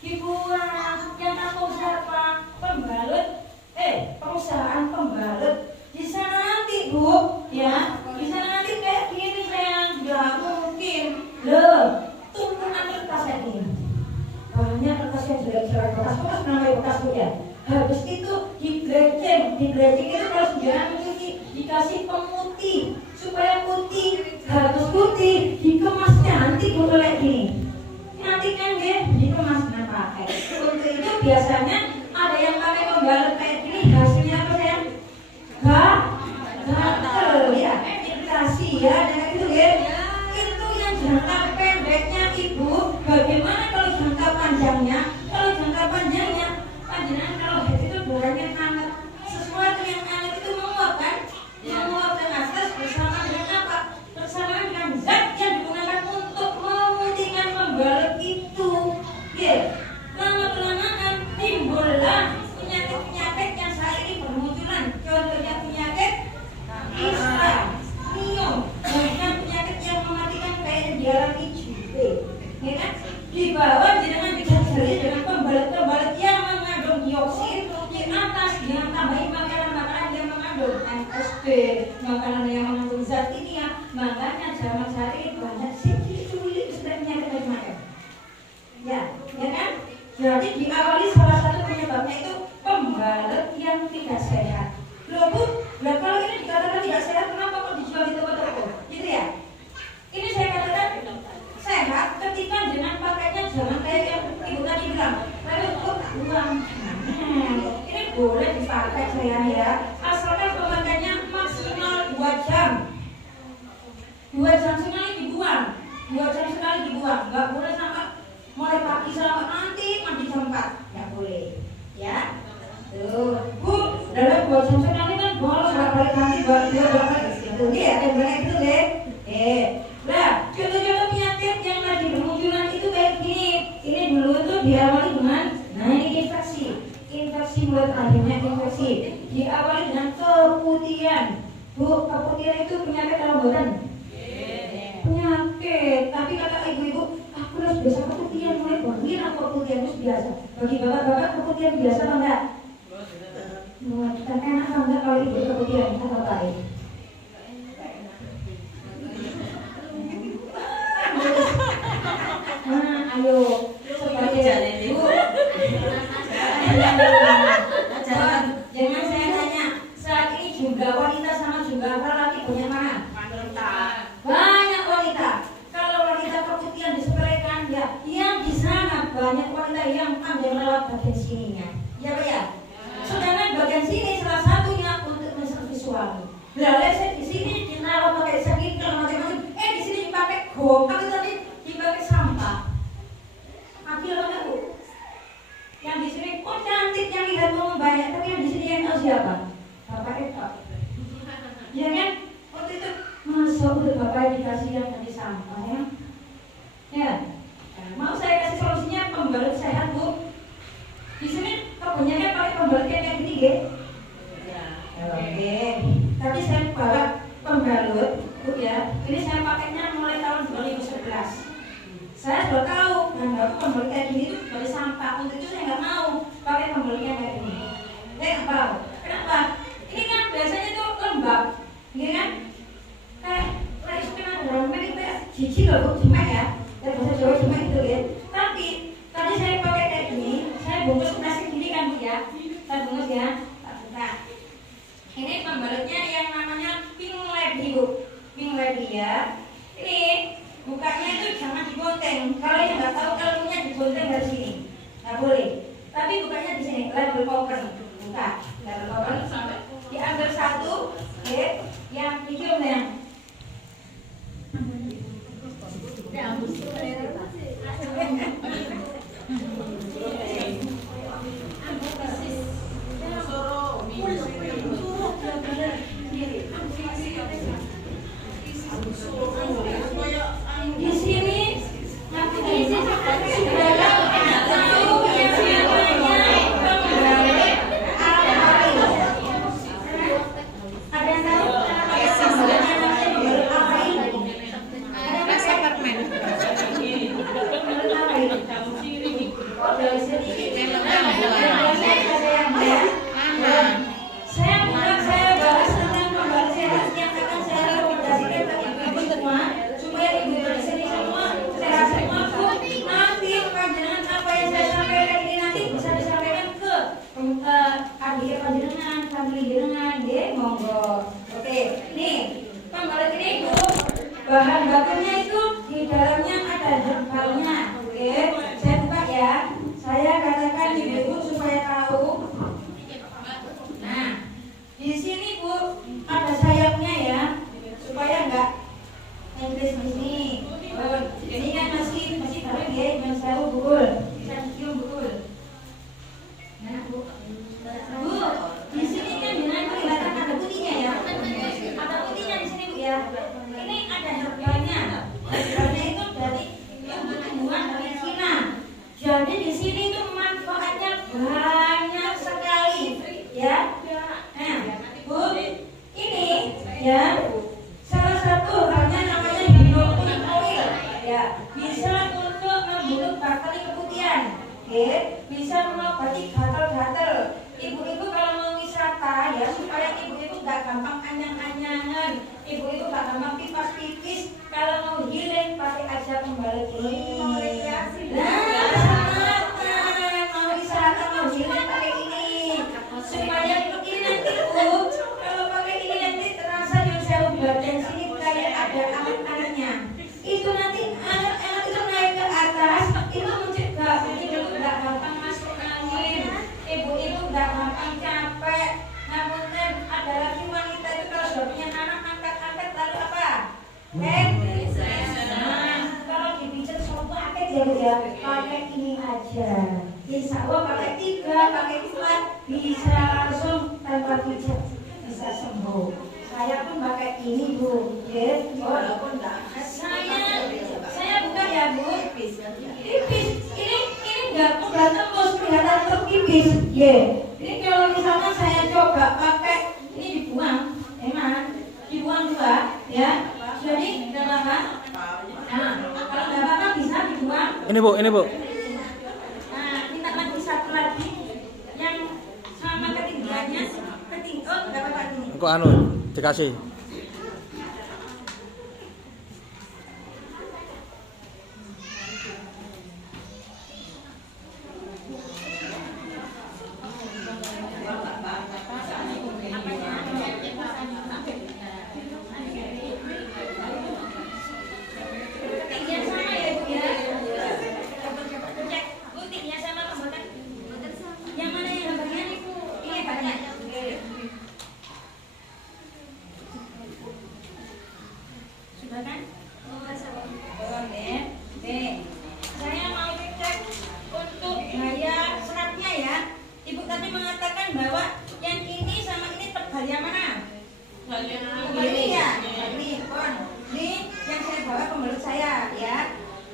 dibuang. Yang tahu siapa? Pembalut, perusahaan pembalut. Di sana nanti Bu, ya, di sana nanti kayak gini sayang, nggak mungkin. Loh, tumpukan kertas kayak gini. Banyak kertas yang jelek-jelek, bekas namanya bekas Bu ya. Habis itu di bleaching itu kalau sembarangan mencuci dikasih pemutih supaya putih, habis putih dikemasnya nanti Bu kayak gini. Nanti kan dia dikemas pakai. Untuk itu biasanya ada yang pakai pembalut kayak gini, hasilnya apa sayang? Gatel ya, iritasi ya, dengan itu ya. Itu yang jangka pendeknya Ibu. Bagaimana kalau jangka panjangnya? Kalau jangka panjangnya, panjangan kalau head itu barangnya hangat. Sesuatu yang hangat itu menguap kan? Menguap dan asas bersama dengan apa? Bersama dengan zat yang digunakan untuk memutihkan pembalut itu. Ya, lama-kelamaan timbullah penyakit-penyakit yang saat ini bermunculan. Contohnya penyakit ispa, mio, bahkan penyakit yang mematikan kayak yang dialami juga. Ya kan? Di bawah jangan dijajari dengan pembalut-pembalut yang mengandung dioksin. Di atas jangan tambahin makanan-makanan yang mengandung MSG, makanan yang mengandung zat kimia. Makanya zaman saat ini banyak cilik-cilik sudah penyakit macam-macam. Ya kan? Jadi diawali salah satu penyebabnya itu pembalut yang tidak sehat. Loh Bu, kalau ini dikatakan tidak sehat, kenapa kok dijual di toko-toko? Gitu ya? Ini saya katakan sehat ketika dengan pakainya jangan kayak yang Ibu tadi bilang. Lalu kok buang? Ini boleh dipakai sayang ya, asalkan pemakaiannya maksimal 2 jam. 2 jam sekali dibuang. 2 jam sekali dibuang. Nggak boleh sampai mulai pagi sampai nanti mandi jam 4. Nggak boleh. Ya. Tuh, Bu, dalam 2 jam sekali kan bolos balik nanti buat dia berapa itu ya, yang benar itu deh. Nah, contoh-contoh penyakit yang lagi bermunculan itu kayak gini. Ini dulu tuh diawali dengan ini infeksi mulut rahimnya infeksi. Diawali dengan keputihan. Bu, keputihan itu penyakit atau bukan? Penyakit. Tapi kata ibu-ibu, aku harus biasa keputihan mulai bangun aku keputihan itu biasa. Bagi bapak-bapak keputihan biasa atau enggak? Kan enak atau enggak kalau ibu keputihan atau baik? Ayo sebagai ibu jangan saya tanya saat ini jumlah wanita sama jumlah laki banyak mana? Banyak wanita. Kalau wanita keputihan disepelekan ya, yang di sana banyak wanita yang pandai merawat bagian sininya. Ya Pak ya. Sedangkan bagian sini salah satunya untuk menservis suami. Lalu saya di sini dirawat pakai skincare macam-macam. Di sini dipakai gompak tadi dipakai sampah. Adil apa enggak Bu? Yang di sini kok cantik, yang lihat ngomong banyak, tapi yang di sini yang tahu siapa? Bapak Eka. Ya kan? Waktu itu masa udah Bapak dikasih yang tadi sampah ya? Ya. Nah, mau saya kasih solusinya pembalut sehat Bu. Di sini kebanyakan pakai pembalut kayak gini ya? Oke. Tadi saya bawa pembalut Bu ya. Ini saya pakainya mulai tahun 2011. Saya sudah tahu dan aku pembalut kayak gini itu dari sampah. Untuk itu saya nggak mau pakai pembalutnya kayak gini. Saya nggak tahu. Kenapa? Ini kan biasanya tuh lembab, gitu kan? Kayak suka ada orang itu kayak jijik loh Bu, jemek ya. Dan bahasa Jawa jemek itu ya. Tapi tadi saya pakai kayak gini, saya bungkus plastik gini kan Bu ya. Saya bungkus ya. Nah, ini pembalutnya yang namanya Pink Lady Bu. Pink Lady ya. Ini bukanya itu jangan dibonteng. Kalau yang nggak tahu ilmunya dibonteng dari sini, nggak boleh. Tapi bukanya di sini, label open, buka, label open. Diambil satu, yang hijau yang. Di sini ada yang tahu? Bahan bakunya itu di dalamnya ada herbalnya. Oke, saya buka ya. Saya katakan ibu supaya tahu. Nah, di sini Bu ada sayapnya ya, supaya enggak nempel di sini. Oh, ini kan masih dalam ya, yang saya bukul, bisa cium bukul. Nah Bu, di sini kan dengan kelihatan ada putihnya ya, ada putihnya di sini Bu ya. Ini ada herbalnya, herbalnya itu dari tumbuhan dari Cina. Jadi di sini itu manfaatnya banyak sekali ya. Nah Bu, ini ya salah satu halnya namanya hydroquinone oil ya, bisa untuk membunuh bakteri keputihan. Oke, bisa mengobati gatal-gatal. Ibu-ibu kalau mau wisata ya, supaya ibu-ibu gak gampang anyang-anyangan, ibu-ibu gak gampang pipis-pipis, kalau mau healing pakai aja pembalut ini. Mau wisata mau healing pakai ini, supaya ini nanti Bu, kalau pakai ini nanti terasa yang jauh badan sini kayak ada anget-angetnya. Itu nanti anget-anget itu naik ke atas, itu mencegah ibu gak gampang masuk angin, ibu-ibu gak gampang capek. Namun ada lagi wanita itu kalau sudah punya anak angkat-angkat lalu apa? Kalau dipijat soal paket ya Bu ya, pakai ini aja. Insya Allah pakai 3, pakai 4 bisa langsung tanpa pijat bisa sembuh. Saya pun pakai ini Bu, ya. Saya buka ya Bu. Tipis, ini nggak tembus, kelihatan tertipis, ya. Ini kalau misalkan saya coba pakai ini dibuang, emang dibuang juga, ya. Jadi nggak apa-apa. Nah, kalau nggak apa-apa bisa dibuang. Ini Bu. Nah, minta lagi satu lagi yang sama ketinggiannya, oh nggak apa-apa ini. Kok dikasih. Ketinggian sama ya Bu ya. Cek putihnya sama pembuatan. Yang mana yang bagian itu? Ini banyak. Sudah kan? Boleh. Saya mau cek untuk gaya seratnya ya. Ibu tadi mengatakan bahwa yang ini sama ini tebal yang mana? Ini ya. Ini pon. Ini yang saya bawa pembalut saya ya.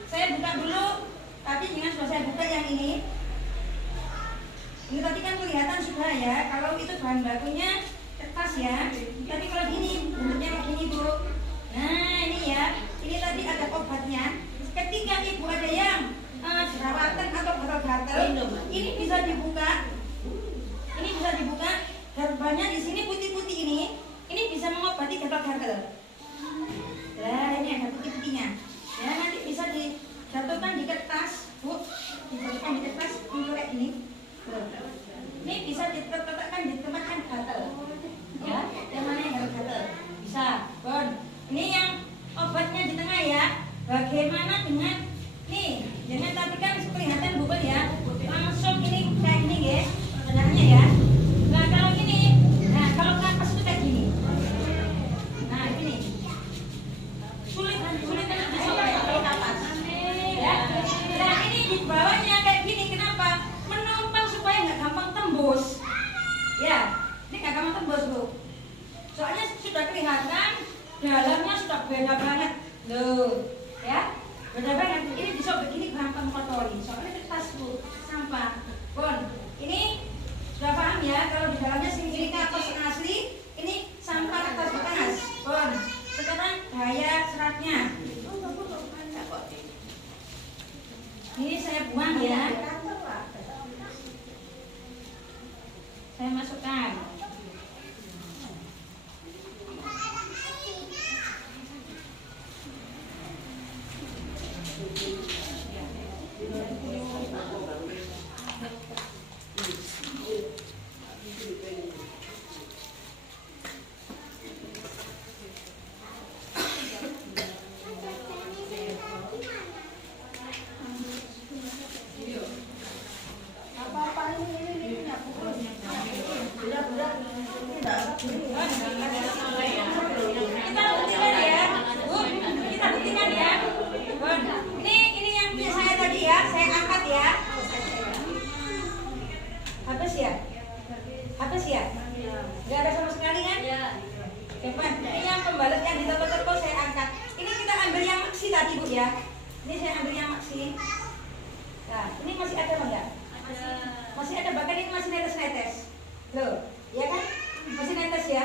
Saya buka dulu. Tapi jangan sudah saya buka yang ini. Ini tadi kan kelihatan sudah ya. Kalau itu bahan bakunya kertas ya. Tapi kalau gini bentuknya kayak gini Bu. Nah ini ya. Ini tadi ada obatnya. Ketika ibu ada yang jerawatan atau gatal-gatal, ini bisa dibuka. Ini bisa dibuka. Herbalnya di sini putih-putih ini. Ini bisa mengobati gatal-gatal. Nah ini ada putih-putihnya. Ya nanti bisa dijatuhkan di kertas, Bu. Dijatuhkan di kertas untuk kayak ini. Ini bisa diletakkan di tempat yang gatal. Ya, yang mana yang gatal? Bisa. Bon. Ini yang obatnya di tengah ya. Bagaimana dengan nih? Jangan tadi kan kelihatan bubur ya. Langsung ini kayak gini ya. Tengahnya ya. Nah kalau gini, nah kalau kapas itu kayak gini. Nah gini. Sulit untuk disobek kalau kapas. Ya. Nah ini di bawahnya kayak gini. Kenapa? Menumpang supaya nggak gampang tembus. Ya, ini nggak gampang tembus Bu. Soalnya sudah kelihatan dalamnya sudah beda banget. Loh, ya beda banget. Ini disobek ini gampang kotori. Soalnya kertas Bu, sampah. Bon, ini sudah paham ya? Kalau di dalamnya ini kertas asli, ini sampah kertas bekas. Bon, sekarang gaya seratnya. Ini saya buang ya. Saya masukkan. ya. Ini saya ambil yang masih. Nah, ini masih ada enggak? Masih ada, bahkan ini masih netes-netes. Loh, ya kan? Masih netes ya,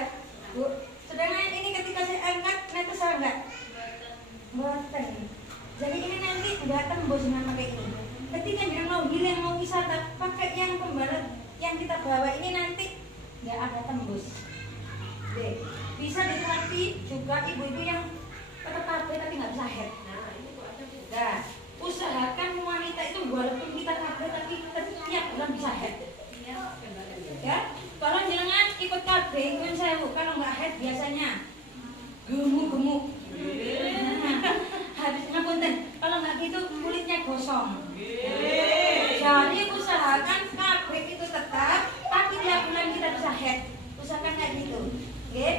Bu. Sedangkan ini ketika saya angkat netes enggak? Buatan. Jadi ini nanti enggak tembus dengan pakai ini. Ketika kita mau giling, mau wisata, pakai yang pembalut yang kita bawa ini nanti enggak ada tembus. Oke. Bisa diterapi juga ibu-ibu yang tetap KB tapi nggak bisa head. Nah, usahakan wanita itu walaupun kita KB tapi setiap bulan bisa head. Ya, kalau jangan ikut KB, ikut saya kalau nggak head biasanya gemuk-gemuk. Habisnya punten, kalau nggak gitu kulitnya gosong. Jadi usahakan KB itu tetap, tapi tiap bulan kita bisa head. Usahakan kayak gitu, oke?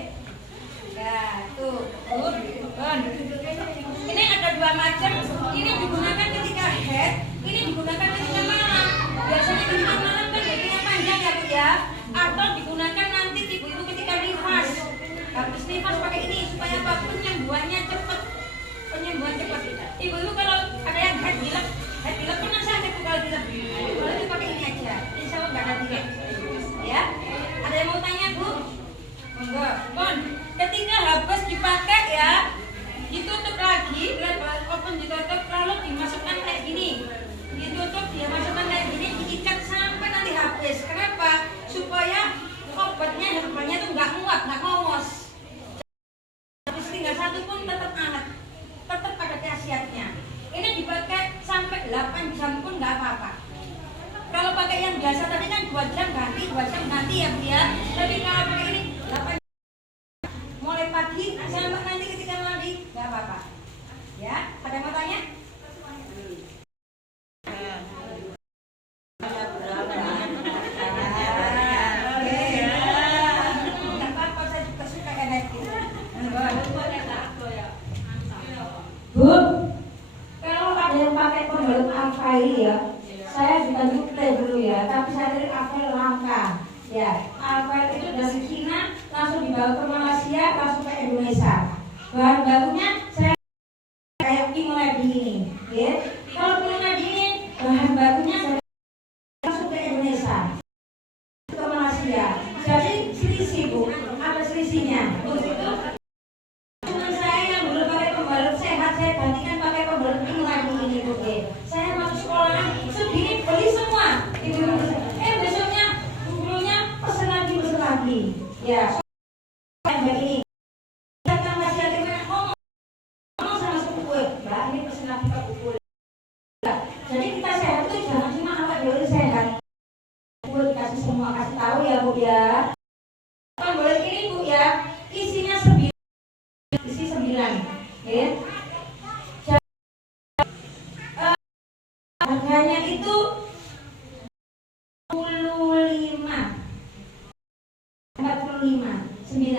Ya, tuh, ini ada dua macam. Ini digunakan ketika head, ini digunakan ketika malam. Biasanya ketika malam kan bajunya panjang ya Bu ya. Atau digunakan nanti ibu-ibu ketika nifas. Habis nifas pakai ini supaya apa? Penyembuhannya cepat. Penyembuhan cepat. Ibu-ibu kalau ada yang head pilek kan sakit kalau pilek. Kalau itu pakai ini aja. Insya Allah nggak ada pilek. Ya, ada yang mau tanya Bu? Enggak, Bon. Ketika habis dipakai ya, ditutup lagi, open ditutup, lalu dimasukkan kayak gini. Ditutup, dia masukkan kayak gini, diikat sampai nanti habis. Kenapa? Supaya obatnya, herbalnya itu nggak muat, nggak ngongos. Habis tinggal satu pun tetap hangat, tetap ada khasiatnya. Ini dipakai sampai 8 jam pun nggak apa-apa. Kalau pakai yang biasa tadi kan 2 jam ganti ya Bu ya. Tapi kalau pakai ini 8 mulai pagi sampai nanti ketika mandi nggak apa-apa. Ya, ada mau tanya? Bu, kalau ada yang pakai pembalut Alfairi ya, saya juga nyuplai dulu ya, tapi saya dari Alfairi langka. Ya, Alfairi itu dari Cina langsung dibawa ke Malaysia, langsung ke Indonesia. Bahan bakunya saya kayak Imladi ini, ya. Kalau Imladi ini bahan bakunya saya langsung ke Indonesia, ke Malaysia. Jadi selisih Bu, ada selisihnya. Terus itu teman saya yang dulu pakai pembalut sehat, saya gantikan pakai pembalut Imladi ini Bu. Saya masuk sekolah segini beli semua. Besoknya dulunya pesen lagi. Ya. Begini, kita masih ada yang ngomong sama sepupu, Mbak ini pesen lagi ke buku. Jadi kita sehat itu jangan cuma awak dulu sehat. Bu dikasih semua, kasih tahu ya Bu ya. Pembalut ini Bu ya, isinya 9, isi 9, ya. Harganya itu 9.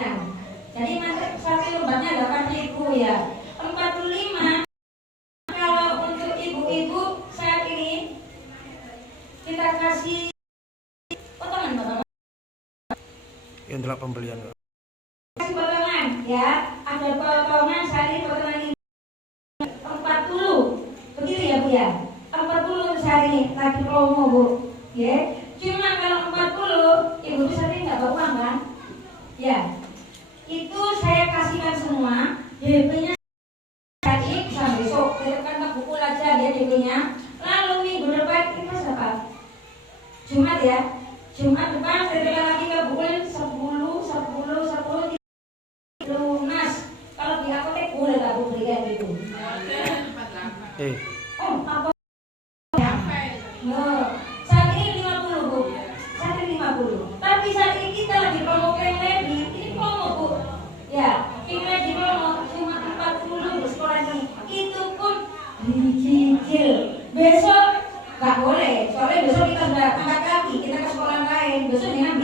Jadi satu obatnya 8.000 ya. 45 kalau untuk ibu-ibu saat ini kita kasih potongan Bapak. Yang telah pembelian. Kasih potongan ya. Ada potongan saat ini potongan ini 40. Begitu ya Bu ya. 40 saat ini lagi promo Bu. Ya. Cuma kalau 40 ibu saat ini nggak bawa uang kan? Ya. Itu saya kasihkan semua DP-nya tadi bisa besok kirimkan ke buku aja ya DP-nya. Lalu minggu depan kita siapa? Jumat ya. Jumat depan kirimkan lagi ke buku 10 lunas. Kalau di apotek boleh tak Bu berikan gitu. Oh apa? No. Saat ini 50 Bu. Saat ini 50. Tapi saat ini kita lagi promo lady. Ya, kita di promo cuma 40 di sekolah ini. Itu pun dicicil. Besok nggak boleh, soalnya besok kita udah angkat kaki, kita ke sekolah lain. Besok jangan